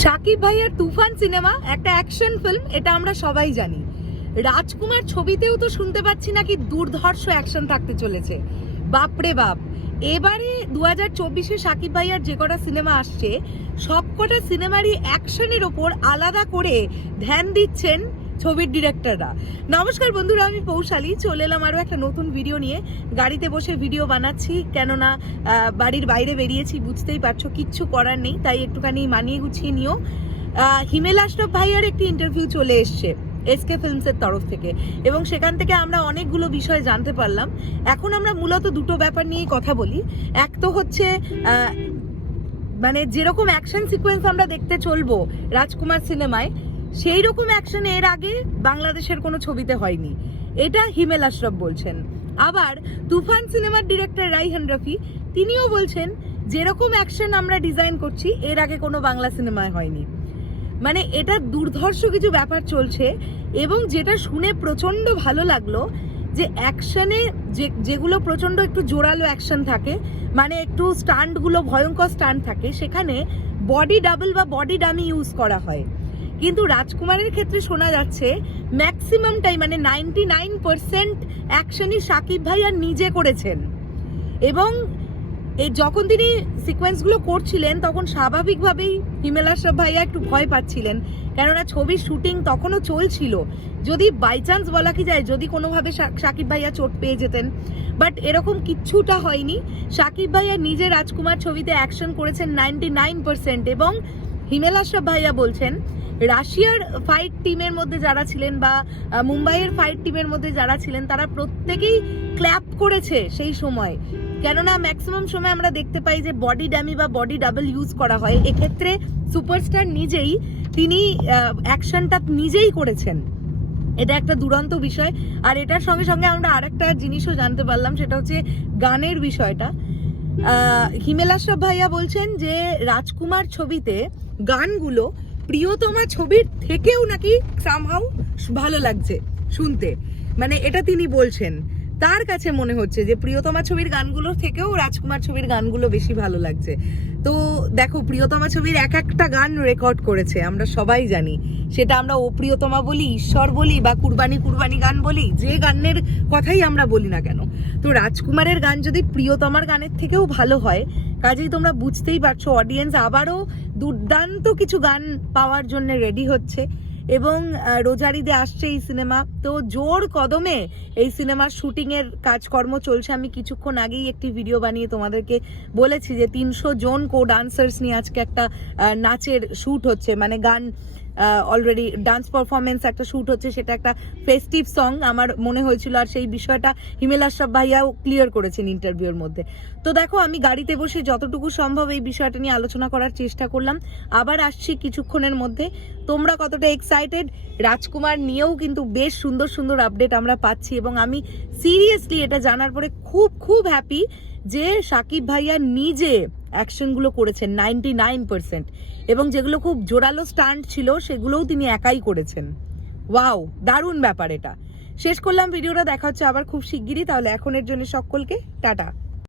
শাকিব ভাইয়ের তুফান সিনেমা একটা action film, এটা আমরা সবাই জানি। রাজকুমার ছবিতেও তো শুনতে পাচ্ছি নাকি দুর্ধর্ষ অ্যাকশন থাকতে চলেছে। বাপরে বাপ, এবারে 2024-এ শাকিব ভাইয়ার যে কটা সিনেমা আসছে সবকটা সিনেমারই অ্যাকশনের ওপর আলাদা করে ধ্যান দিচ্ছেন ছবির ডিরেক্টররা। নমস্কার বন্ধুরা, আমি পৌশালী চলে এলাম আরও একটা নতুন ভিডিও নিয়ে। গাড়িতে বসে ভিডিও বানাচ্ছি, কেননা বাড়ির বাইরে বেরিয়েছি, বুঝতেই পারছো, কিচ্ছু করার নেই, তাই একটুখানি মানিয়ে গুছিয়ে নিও। হিমেল আশরাফ ভাইয়ার একটি ইন্টারভিউ চলে এসছে এসকে ফিল্মসের তরফ থেকে, এবং সেখান থেকে আমরা অনেকগুলো বিষয় জানতে পারলাম। এখন আমরা মূলত দুটো ব্যাপার নিয়েই কথা বলি। এক তো হচ্ছে মানে যেরকম অ্যাকশন সিকোয়েন্স আমরা দেখতে চলবো রাজকুমার সিনেমায়, সেই রকম অ্যাকশন এর আগে বাংলাদেশের কোনো ছবিতে হয়নি, এটা হিমেল আশরাফ বলছেন। আবার তুফান সিনেমার ডিরেক্টর রাইহান রফি তিনিও বলছেন যেরকম অ্যাকশন আমরা ডিজাইন করছি এর আগে কোনো বাংলা সিনেমায় হয়নি। মানে এটা দুর্ধর্ষ কিছু ব্যাপার চলছে, এবং যেটা শুনে প্রচন্ড ভালো লাগলো যে অ্যাকশনে যেগুলো প্রচন্ড একটু জোরালো অ্যাকশন থাকে, মানে একটু স্টান্টগুলো ভয়ঙ্কর স্টান্ট থাকে, সেখানে বডি ডাবল বা বডি ডামি ইউজ করা হয়। কিন্তু রাজকুমারের ক্ষেত্রে শোনা যাচ্ছে ম্যাক্সিমামটাই মানে 99% অ্যাকশনই শাকিব ভাইয়া নিজে করেছেন। এবং যখন তিনি সিকোয়েন্সগুলো করছিলেন তখন স্বাভাবিকভাবেই হিমেল আশরাফ ভাইয়া একটু ভয় পাচ্ছিলেন, কেননা ছবির শুটিং তখনও চলছিল। যদি বাই চান্স বলা কি যায়, যদি কোনোভাবে শাকিব ভাইয়া চোট পেয়ে যেতেন, বাট এরকম কিচ্ছুটা হয়নি। শাকিব ভাইয়া নিজে রাজকুমার ছবিতে অ্যাকশন করেছেন 99%। এবং হিমেল আশরাফ ভাইয়া বলছেন রাশিয়ার ফাইট টিমের মধ্যে যারা ছিলেন বা মুম্বাইয়ের ফাইট টিমের মধ্যে যারা ছিলেন তারা প্রত্যেকেই ক্ল্যাপ করেছে সেই সময়, কেননা ম্যাক্সিমাম সময় আমরা দেখতে পাই যে বডি ড্যামি বা বডি ডাবল ইউজ করা হয়। এক্ষেত্রে সুপারস্টার নিজেই তিনি অ্যাকশনটা নিজেই করেছেন, এটা একটা দুরন্ত বিষয়। আর এটার সঙ্গে সঙ্গে আমরা আরেকটা জিনিসও জানতে পারলাম, সেটা হচ্ছে গানের বিষয়টা। হিমেল আশরাফ ভাইয়া বলছেন যে রাজকুমার ছবিতে গানগুলো প্রিয়তমা ছবির থেকেও নাকি সামহাউ ভালো লাগছে শুনতে, মানে এটা তিনি বলছেন। তার কাছে মনে হচ্ছে যে প্রিয়তমা ছবির গানগুলোর থেকেও রাজকুমার ছবির গানগুলো বেশি ভালো লাগছে। তো দেখো, প্রিয়তমা ছবির এক একটা গান রেকর্ড করেছে, আমরা সবাই জানি, সেটা আমরা ও প্রিয়তমা বলি, ঈশ্বর বলি, বা কুরবানি কুরবানি গান বলি, যে গানের কথাই আমরা বলি না কেন। তো রাজকুমারের গান যদি প্রিয়তমার গানের থেকেও ভালো হয়, কাজেই তোমরা বুঝতেই পারছো অডিয়েন্স আবারও দুর্দান্ত কিছু গান পাওয়ার জন্য রেডি হচ্ছে। এবং রোজারিদে আসছে এই সিনেমা, তো জোর কদমে এই সিনেমার শুটিং এর কাজকর্ম চলছে। আমি কিছুক্ষণ আগেই একটি ভিডিও বানিয়ে তোমাদেরকে বলেছি যে 300 জন কো ডান্সার্স নিয়ে আজকে একটা নাচের শুট হচ্ছে, মানে গান অলরেডি ডান্স পারফরমেন্স একটা শুট হচ্ছে, সেটা একটা ফেস্টিভ সং আমার মনে হয়েছিল। আর সেই বিষয়টা হিমেল আশরাফ ভাইয়াও ক্লিয়ার করেছেন ইন্টারভিউর মধ্যে। তো দেখো, আমি গাড়িতে বসে যতটুকু সম্ভব এই বিষয়টা নিয়ে আলোচনা করার চেষ্টা করলাম। আবার আসছি কিছুক্ষণের মধ্যে। তোমরা কতটা এক্সাইটেড? রাজকুমার নিয়েও কিন্তু বেশ সুন্দর সুন্দর আপডেট আমরা পাচ্ছি, এবং আমি সিরিয়াসলি এটা জানার পরে খুব খুব হ্যাপি যে শাকিব ভাইয়া নিজে অ্যাকশনগুলো করেছেন 99%, এবং যেগুলো খুব জোরালো স্টান্ট ছিল সেগুলোও তিনি একাই করেছেন। ওয়াও, দারুণ ব্যাপার এটা। শেষ করলাম ভিডিওটা, দেখা হচ্ছে আবার খুব শিগগিরই। তাহলে এখনের জন্য সকলকে টাটা।